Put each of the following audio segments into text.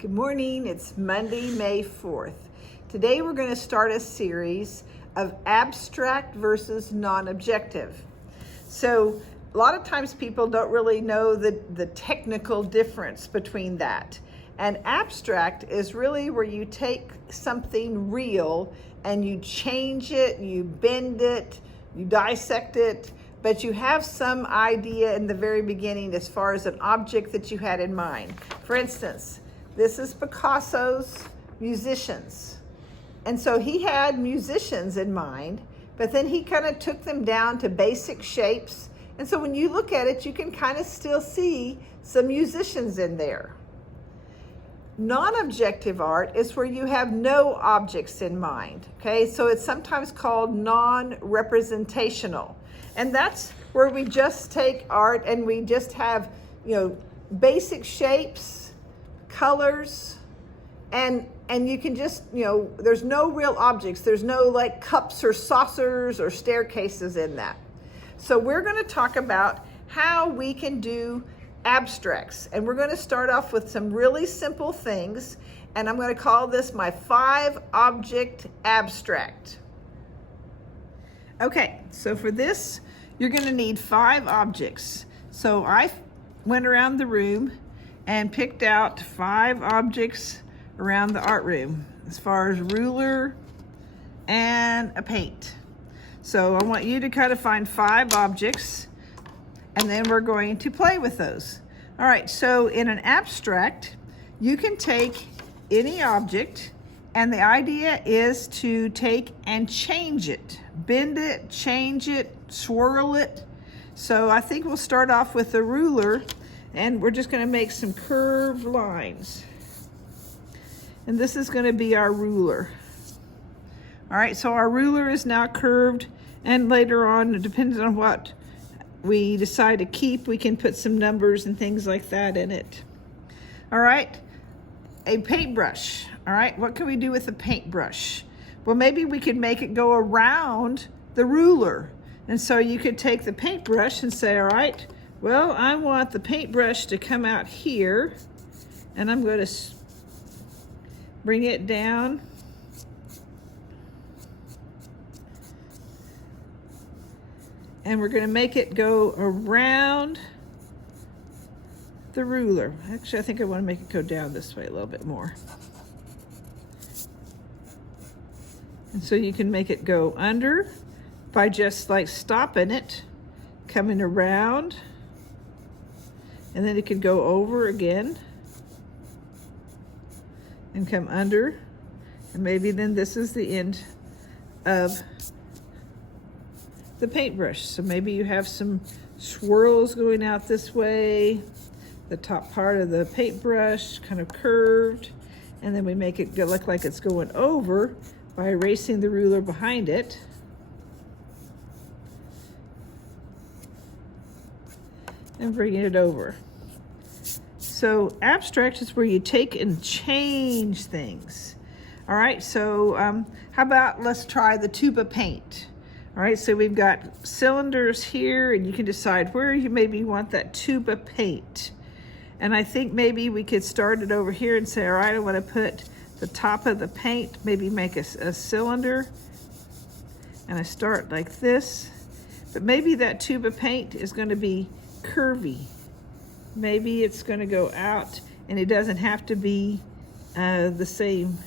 Good morning, it's Monday, May 4th. Today we're going to start a series of abstract versus non-objective. So a lot of times people don't really know the technical difference between that. And abstract is really where you take something real and you change it, you bend it, you dissect it, but you have some idea in the very beginning as far as an object that you had in mind. For instance, this is Picasso's musicians. And so he had musicians in mind, but then he kind of took them down to basic shapes. And so when you look at it, you can kind of still see some musicians in there. Non-objective art is where you have no objects in mind, okay? So it's sometimes called non-representational. And that's where we just take art and we just have, basic shapes, colors, and you can just, there's no real objects. There's no like cups or saucers or staircases in that. So we're going to talk about how we can do abstracts. And we're going to start off with some really simple things. And I'm going to call this my 5-object abstract. Okay, so for this, you're going to need 5 objects. So I went around the room and picked out 5 objects around the art room as far as ruler and a paint. So I want you to kind of find 5 objects and then we're going to play with those. All right, so in an abstract, you can take any object and the idea is to take and change it, bend it, change it, swirl it. So I think we'll start off with the ruler and we're just going to make some curved lines. And this is going to be our ruler. All right, so our ruler is now curved, and later on, depending on what we decide to keep, we can put some numbers and things like that in it. All right, a paintbrush. All right, what can we do with a paintbrush? Well, maybe we could make it go around the ruler. And so you could take the paintbrush and say, all right, well, I want the paintbrush to come out here, and I'm going to bring it down. And we're going to make it go around the ruler. Actually, I think I want to make it go down this way a little bit more. And so you can make it go under by just like stopping it, coming around, and then it could go over again and come under, and maybe then this is the end of the paintbrush. So maybe you have some swirls going out this way, the top part of the paintbrush kind of curved, and then we make it look like it's going over by erasing the ruler behind it. And bringing it over. So abstract is where you take and change things. All right, so how about let's try the tube of paint. All right, so we've got cylinders here, and you can decide where you maybe want that tube of paint. And I think maybe we could start it over here and say, all right, I want to put the top of the paint, maybe make a cylinder. And I start like this. But maybe that tube of paint is going to be curvy. Maybe it's going to go out, and it doesn't have to be the same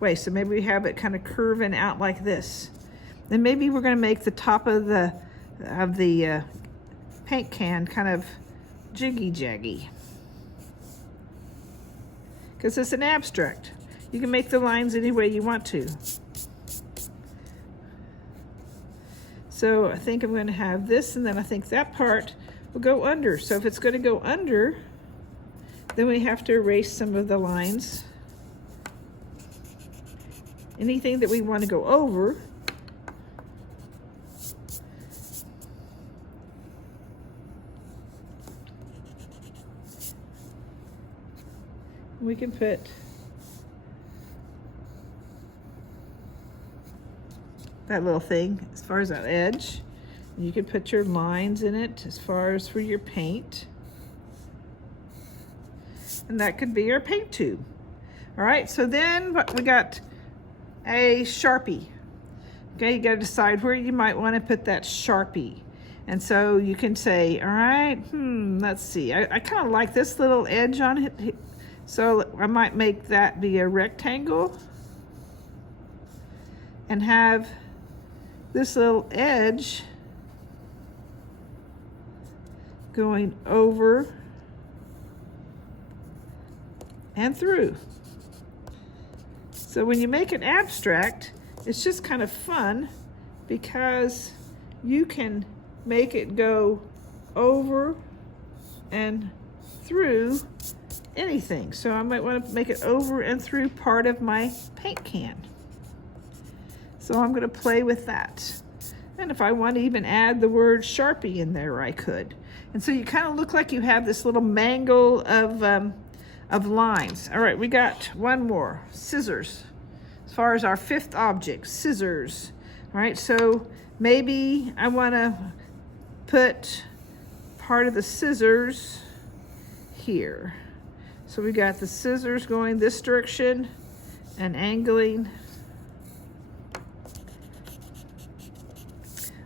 way. So maybe we have it kind of curving out like this. Then maybe we're going to make the top of the paint can kind of jiggy-jaggy, because it's an abstract. You can make the lines any way you want to. So I think I'm going to have this, and then I think that part will go under. So if it's going to go under, then we have to erase some of the lines. Anything that we want to go over, we can put that little thing as far as that edge. You can put your lines in it as far as for your paint. And that could be our paint tube. All right, so then we got a Sharpie. Okay, you gotta decide where you might wanna put that Sharpie. And so you can say, all right, let's see. I kind of like this little edge on it. So I might make that be a rectangle and have this little edge going over and through. So when you make it abstract, it's just kind of fun because you can make it go over and through anything. So I might want to make it over and through part of my paint can. So I'm going to play with that. And if I want to even add the word Sharpie in there, I could. And so you kind of look like you have this little mangle of lines. All right, we got one more, scissors. As far as our fifth object, scissors. All right, so maybe I want to put part of the scissors here. So we got the scissors going this direction and angling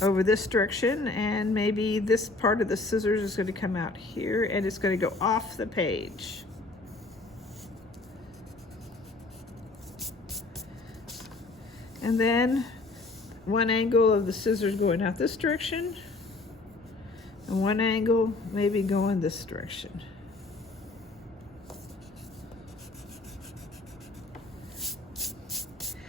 over this direction, and maybe this part of the scissors is going to come out here and it's going to go off the page. And then one angle of the scissors going out this direction, and one angle maybe going this direction.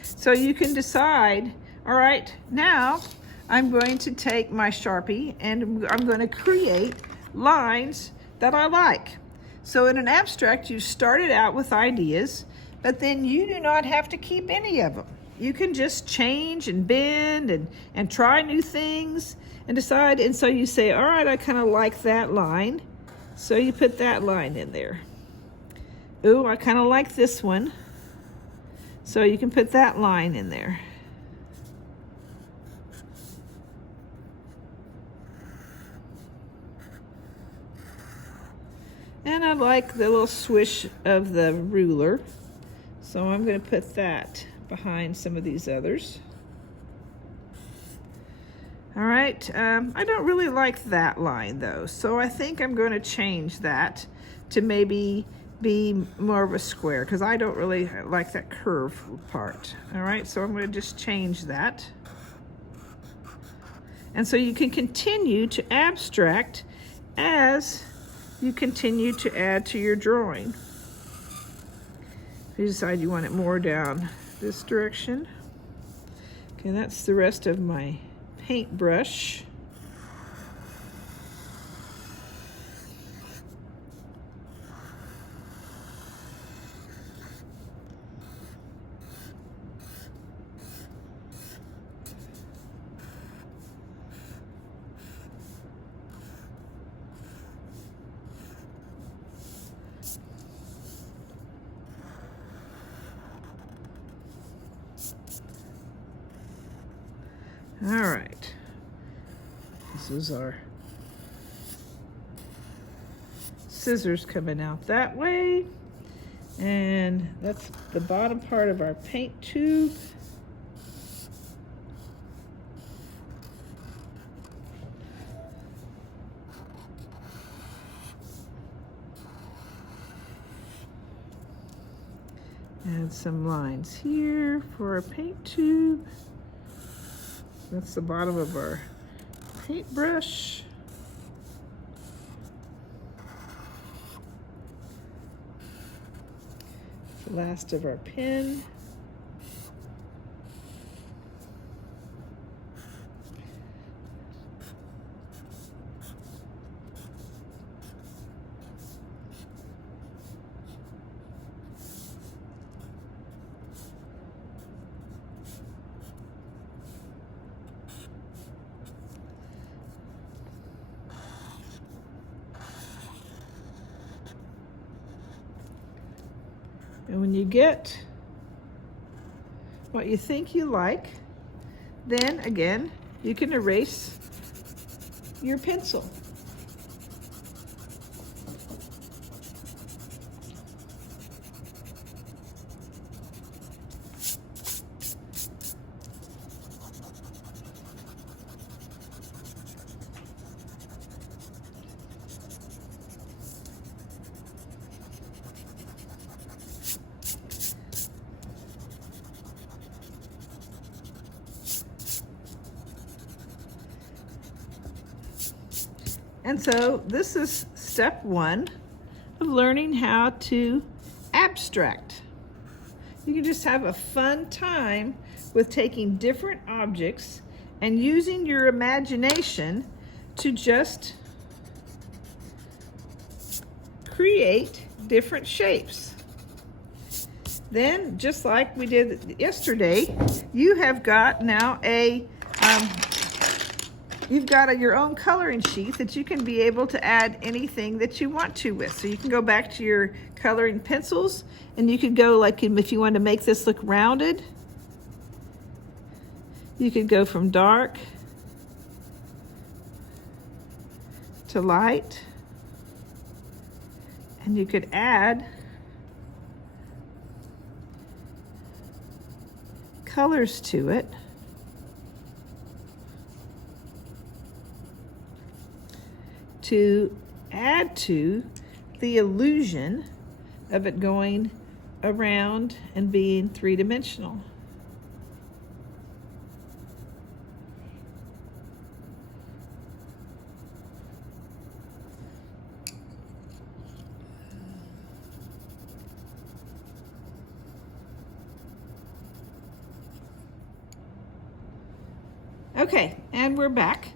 So you can decide, all right, now I'm going to take my Sharpie and I'm going to create lines that I like. So in an abstract, you started out with ideas, but then you do not have to keep any of them. You can just change and bend and try new things and decide. And so you say, all right, I kind of like that line. So you put that line in there. Ooh, I kind of like this one. So you can put that line in there. And I like the little swish of the ruler. So I'm going to put that behind some of these others. All right, I don't really like that line though, so I think I'm going to change that to maybe be more of a square because I don't really like that curve part. All right, so I'm going to just change that. And so you can continue to abstract as you continue to add to your drawing. If you decide you want it more down this direction. Okay, that's the rest of my paintbrush. All right, this is our scissors coming out that way, and that's the bottom part of our paint tube. Add some lines here for our paint tube. That's the bottom of our paintbrush. The last of our pen. And when you get what you think you like, then again, you can erase your pencil. And so this is step one of learning how to abstract. You can just have a fun time with taking different objects and using your imagination to just create different shapes. Then, just like we did yesterday, you have got now you've got your own coloring sheet that you can be able to add anything that you want to with. So you can go back to your coloring pencils, and you could go, like, if you want to make this look rounded, you could go from dark to light, and you could add colors to it. To add to the illusion of it going around and being three-dimensional. Okay, and we're back.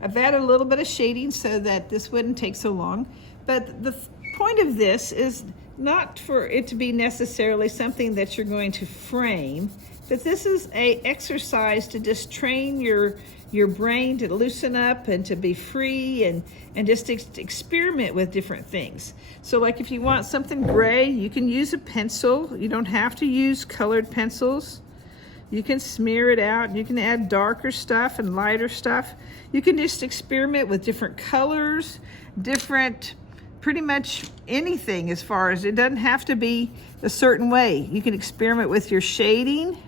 I've added a little bit of shading so that this wouldn't take so long, but the point of this is not for it to be necessarily something that you're going to frame, but this is an exercise to just train your brain to loosen up and to be free and just experiment with different things. So like if you want something gray, you can use a pencil. You don't have to use colored pencils. You can smear it out. You can add darker stuff and lighter stuff. You can just experiment with different colors, pretty much anything as far as it doesn't have to be a certain way. You can experiment with your shading.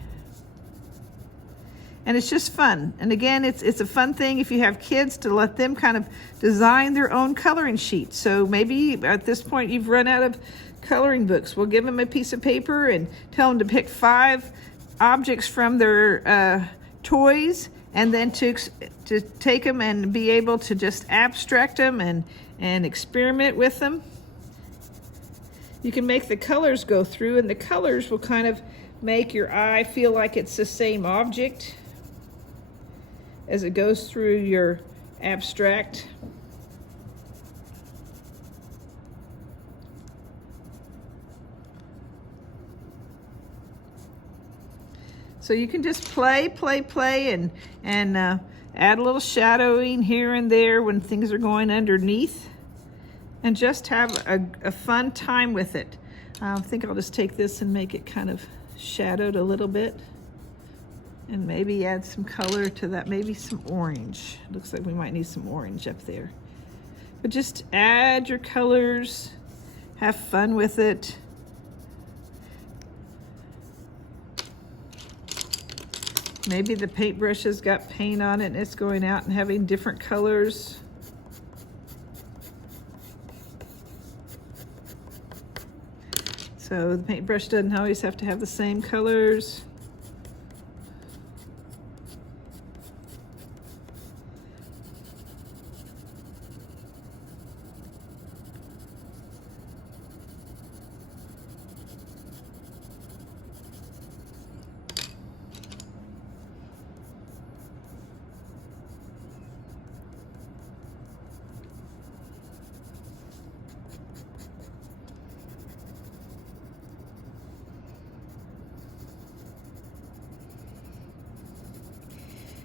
And it's just fun. And again, it's a fun thing if you have kids to let them kind of design their own coloring sheets. So maybe at this point you've run out of coloring books. We'll give them a piece of paper and tell them to pick 5 objects from their toys, and then to take them and be able to just abstract them and experiment with them. You can make the colors go through, and the colors will kind of make your eye feel like it's the same object as it goes through your abstract. So you can just play, and add a little shadowing here and there when things are going underneath, and just have a fun time with it. I think I'll just take this and make it kind of shadowed a little bit, and maybe add some color to that, maybe some orange. Looks like we might need some orange up there. But just add your colors, have fun with it. Maybe the paintbrush has got paint on it and it's going out and having different colors. So the paintbrush doesn't always have to have the same colors.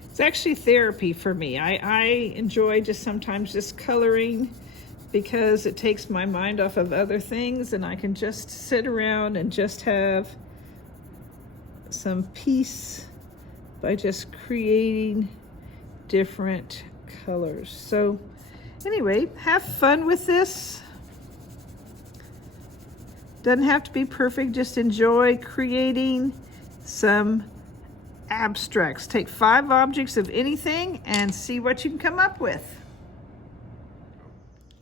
It's actually therapy for me. I enjoy just sometimes just coloring because it takes my mind off of other things, and I can just sit around and just have some peace by just creating different colors. So anyway, have fun with this. Doesn't have to be perfect, just enjoy creating some abstracts. Take 5 objects of anything and see what you can come up with.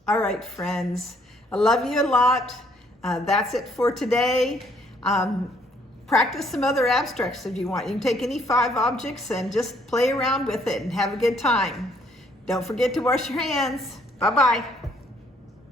All right, friends, I love you a lot. That's it for today. Practice some other abstracts if you want. You can take any 5 objects and just play around with it and have a good time. Don't forget to wash your hands. Bye. Bye-bye.